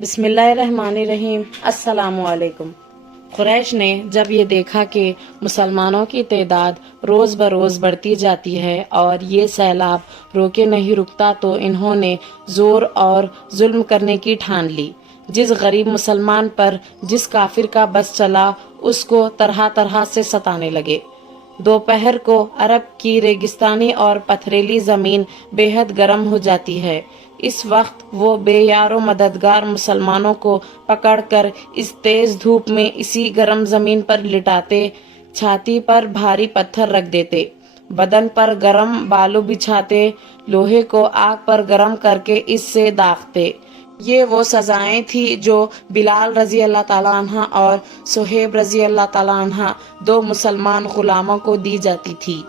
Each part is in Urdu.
بسم اللہ الرحمن الرحیم۔ السلام علیکم۔ قریش نے جب یہ دیکھا کہ مسلمانوں کی تعداد روز بروز بڑھتی جاتی ہے اور یہ سیلاب روکے نہیں رکتا تو انہوں نے زور اور ظلم کرنے کی ٹھان لی۔ جس غریب مسلمان پر جس کافر کا بس چلا اس کو طرح طرح سے ستانے لگے۔ دوپہر کو عرب کی ریگستانی اور پتھریلی زمین بے حد گرم ہو جاتی ہے۔ اس وقت وہ بے یار و مددگار مسلمانوں کو پکڑ کر اس تیز دھوپ میں اسی گرم زمین پر لٹاتے، چھاتی پر بھاری پتھر رکھ دیتے، بدن پر گرم بالو بچھاتے، لوہے کو آگ پر گرم کر کے اس سے داغتے۔ یہ وہ سزائیں تھی جو بلال رضی اللہ تعالیٰ عنہ اور صہیب رضی اللہ تعالیٰ عنہ دو مسلمان غلاموں کو دی جاتی تھی۔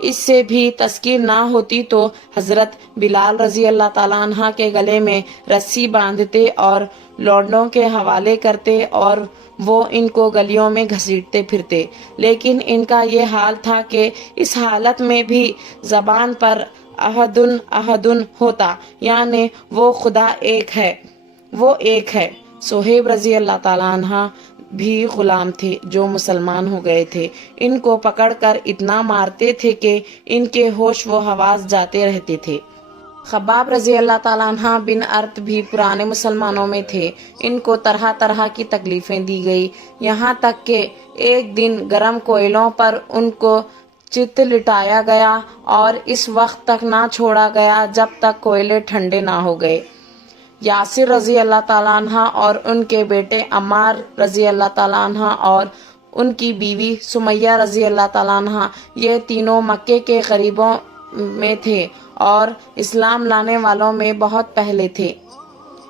اس سے بھی تسکین نہ ہوتی تو حضرت بلال رضی اللہ تعالیٰ عنہ کے گلے میں رسی باندھتے اور لونڈوں کے حوالے کرتے اور وہ ان کو گلیوں میں گھسیٹتے پھرتے، لیکن ان کا یہ حال تھا کہ اس حالت میں بھی زبان پر احدن احدن ہوتا، یعنی وہ خدا ایک ہے، وہ ایک ہے۔ صہیب رضی اللہ تعالیٰ عنہ بھی غلام تھے جو مسلمان ہو گئے تھے۔ ان کو پکڑ کر اتنا مارتے تھے کہ ان کے ہوش و حواس جاتے رہتے تھے۔ خباب رضی اللہ تعالیٰ عنہ بن ارت بھی پرانے مسلمانوں میں تھے۔ ان کو طرح طرح کی تکلیفیں دی گئی، یہاں تک کہ ایک دن گرم کوئلوں پر ان کو چت لٹایا گیا اور اس وقت تک نہ چھوڑا گیا جب تک کوئلے ٹھنڈے نہ ہو گئے۔ یاسر رضی اللہ تعالیٰ عنہ اور ان کے بیٹے عمار رضی اللہ تعالیٰ عنہ اور ان کی بیوی سمیہ رضی اللہ تعالیٰ عنہ یہ تینوں مکے کے غریبوں میں تھے اور اسلام لانے والوں میں بہت پہلے تھے۔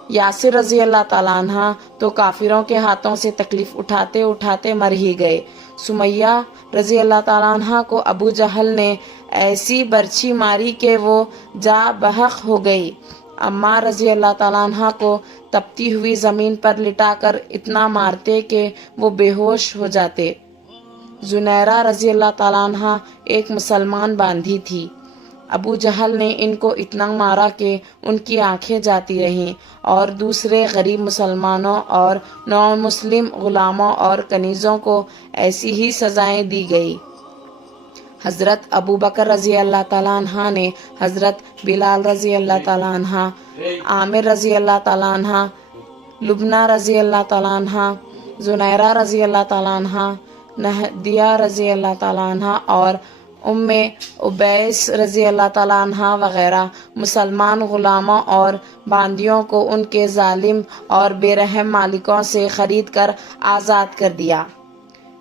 یاسر رضی اللہ تعالیٰ عنہ تو کافروں کے ہاتھوں سے تکلیف اٹھاتے اٹھاتے مر ہی گئے۔ سمیہ رضی اللہ تعالیٰ عنہ کو ابو جہل نے ایسی برچھی ماری کہ وہ جا بحق ہو گئی۔ عمار رضی اللہ تعالیٰ عنہ کو تپتی ہوئی زمین پر لٹا کر اتنا مارتے کہ وہ بے ہوش ہو جاتے۔ زنیرہ رضی اللہ تعالیٰ عنہ ایک مسلمان باندھی تھی۔ ابو جہل نے ان کو اتنا مارا کہ ان کی آنکھیں جاتی رہیں اور دوسرے غریب مسلمانوں اور نو مسلم غلاموں اور کنیزوں کو ایسی ہی سزائیں دی گئی۔ حضرت ابو بکر رضی اللہ تعالیٰ عنہ نے حضرت بلال رضی اللہ تعالیٰ عنہ، عامر رضی اللہ تعالیٰ عنہ، لبنہ رضی اللہ تعالیٰ عنہ، زنیرہ رضی اللہ تعالیٰ عنہ، نہدیہ رضی اللہ تعالیٰ عنہ اور ام عبیس رضی اللہ تعالیٰ عنہ وغیرہ مسلمان غلاموں اور باندیوں کو ان کے ظالم اور بے رحم مالکوں سے خرید کر آزاد کر دیا۔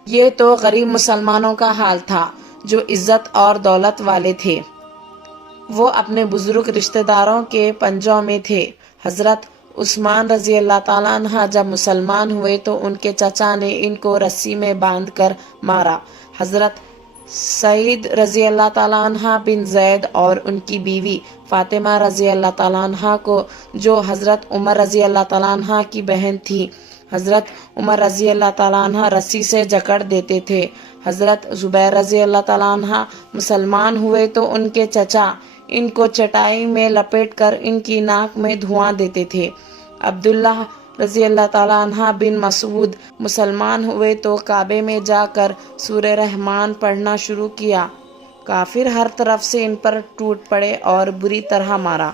یہ تو غریب مسلمانوں کا حال تھا جو عزت اور دولت والے تھے، وہ اپنے بزرگ رشتہ داروں کے پنجوں میں تھے۔ حضرت عثمان رضی اللہ تعالیٰ عنہ جب مسلمان ہوئے تو ان کے چچا نے ان کو رسی میں باندھ کر مارا۔ حضرت سعید رضی اللہ تعالیٰ عنہ بن زید اور ان کی بیوی فاطمہ رضی اللہ تعالیٰ عنہ کو، جو حضرت عمر رضی اللہ تعالیٰ عنہ کی بہن تھی، حضرت عمر رضی اللہ تعالیٰ عنہ رسی سے جکڑ دیتے تھے۔ حضرت زبیر رضی اللہ تعالیٰ عنہ مسلمان ہوئے تو ان کے چچا ان کو چٹائی میں لپیٹ کر ان کی ناک میں دھواں دیتے تھے۔ عبداللہ رضی اللہ تعالیٰ عنہ بن مسعود مسلمان ہوئے تو کعبے میں جا کر سورہ رحمان پڑھنا شروع کیا۔ کافر ہر طرف سے ان پر ٹوٹ پڑے اور بری طرح مارا۔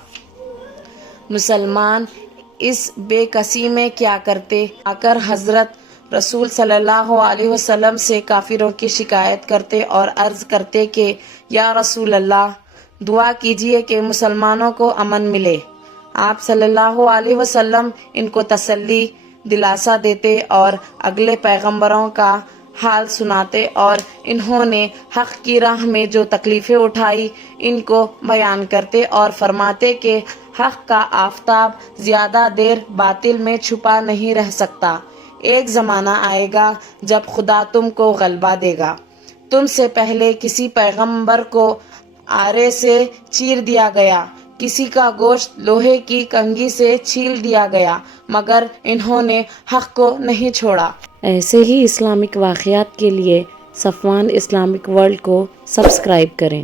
مسلمان اس بے کسی میں کیا کرتے؟ آ کر حضرت رسول صلی اللہ علیہ وسلم سے کافروں کی شکایت کرتے اور عرض کرتے کہ یا رسول اللہ، دعا کیجئے کہ مسلمانوں کو امن ملے۔ آپ صلی اللہ علیہ وسلم ان کو تسلی دلاسا دیتے اور اگلے پیغمبروں کا حال سناتے اور انہوں نے حق کی راہ میں جو تکلیفیں اٹھائی ان کو بیان کرتے اور فرماتے کہ حق کا آفتاب زیادہ دیر باطل میں چھپا نہیں رہ سکتا۔ ایک زمانہ آئے گا جب خدا تم کو غلبہ دے گا۔ تم سے پہلے کسی پیغمبر کو آرے سے چیر دیا گیا، کسی کا گوشت لوہے کی کنگھی سے چھیل دیا گیا، مگر انہوں نے حق کو نہیں چھوڑا۔ ایسے ہی اسلامک واقعات کے لیے صفوان اسلامک ورلڈ کو سبسکرائب کریں۔